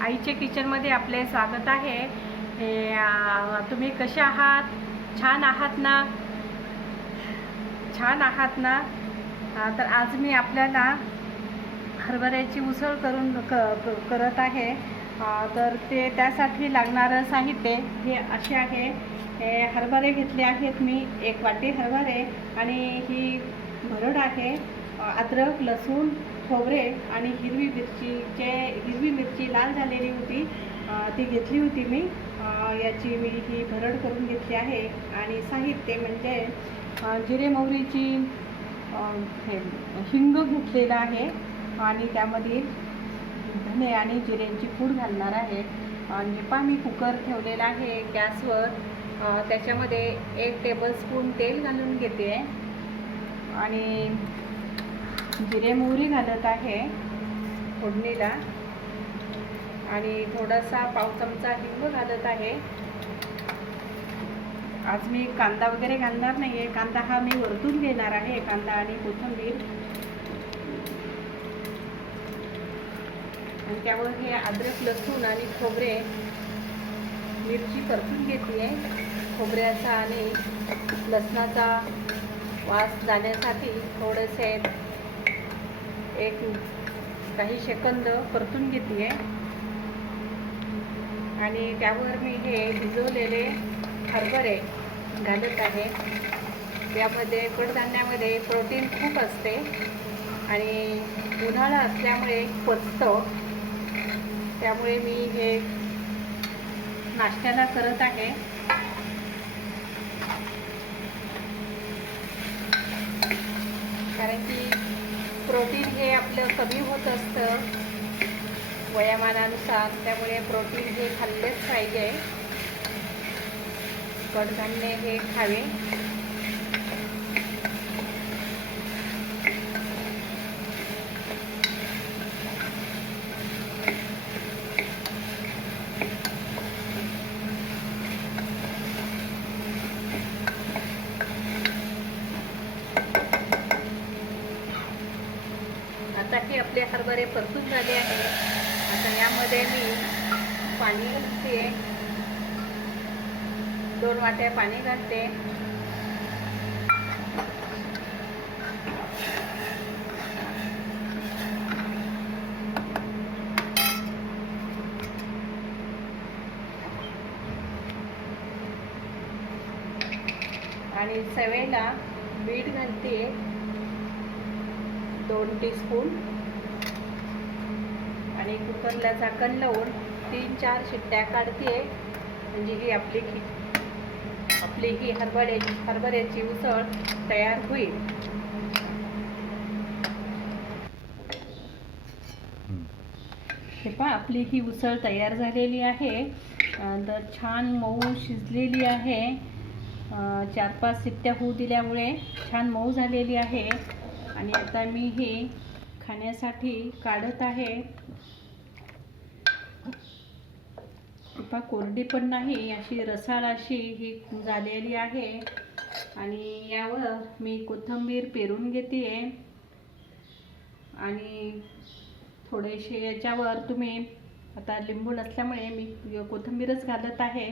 आईच्या किचनमध्ये आपले स्वागत आहे. तुम्ही कसे आहात? छान आहात ना? छान आहात ना? तर आज मी आपल्याला हरभऱ्याची उसळ करत आहे. तर त्यासाठी लागणारं साहित्य हे असे आहे. हरभरे घेतले आहेत मी, 1 वाटी हरभरे, आणि ही भरड आहे. अद्रक, लसूण, खोबरे आणि हिरवी मिरची लाल झालेली होती, ती घेतली होती मी. याची मी ही भरड करून घेतली आहे. आणि साहित्य म्हणजे जिरे मोहरीची हिंग घेतलेला आहे, आणि त्यामध्ये धने आणि जिऱ्यांची पूड घालणार आहे. आणि मी कुकर ठेवलेला आहे गॅसवर. त्याच्यामध्ये 1 टेबलस्पून तेल घालून घेते आणि जिरे मोहरी घालत आहे फोडणीला, आणि थोडासा पाव चमचा हिंग घालत आहे. आज मी कांदा वगैरे घालणार नाही आहे. कांदा हा मी वरतून घेणार आहे, कांदा आणि कोथिंबीर. आणि त्यावर हे अद्रक, लसूण आणि खोबरे, मिरची परतून घेतली आहे. खोबऱ्याचा आणि लसणाचा वास जाण्यासाठी थोडेसे काही सेकंद परतून घेतली आहे. आणि त्यावर मी हे भिजवलेले हरभरे घालत आहे. यामध्ये कडधान्यामध्ये प्रोटीन खूप असते आणि उन्हाळा असल्यामुळे पचतं. त्यामुळे मी हे नाश्त्याला करत आहे. कारण की प्रोटीन हे आपलं कमी होत असतं वयामानानुसार, त्यामुळे प्रोटीन हे खाल्लेच पाहिजे. कडधान्य हे खावे. आता हे आपले हरभरे परतून झाले आहे. आता यामध्ये मी पाणी घालते. 2 वाट्या पाणी घालते. आणि चवेला मीठ घालते 2 टीस्पून, आणि कुकरला झाकण लावून 3-4 शिट्ट्या काढते. म्हणजे ही आपली ही हरभऱ्याची उसळ तयार होईल. हे पहा, आपली ही उसळ तयार झालेली आहे. तर छान मऊ शिजलेली आहे. 4-5 शिट्ट्या होऊ दिल्यामुळे छान मऊ झालेली आहे. आणि आता मी हे खाण्यासाठी काढत आहे. कोरडी पण नाही, अशी रसाळ अशी ही झालेली आहे. आणि यावर मी कोथिंबीर पेरून घेते. आणि थोडेसे याच्यावर तुम्ही, आता लिंबू नसल्यामुळे मी कोथिंबीरच घालत आहे.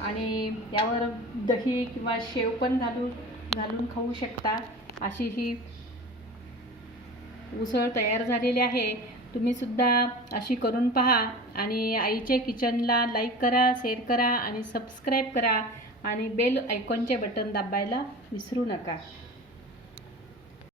आणि यावर दही किंवा शेव पण घालून खाऊ शकता. अशी ही उसळ तयार झालेली आहे. तुम्ही सुद्धा अशी करून पहा. आणि आईच्या किचनला लाईक करा, शेअर करा आणि सबस्क्राईब करा. आणि बेल आयकॉनचे बटन दाबायला विसरू नका.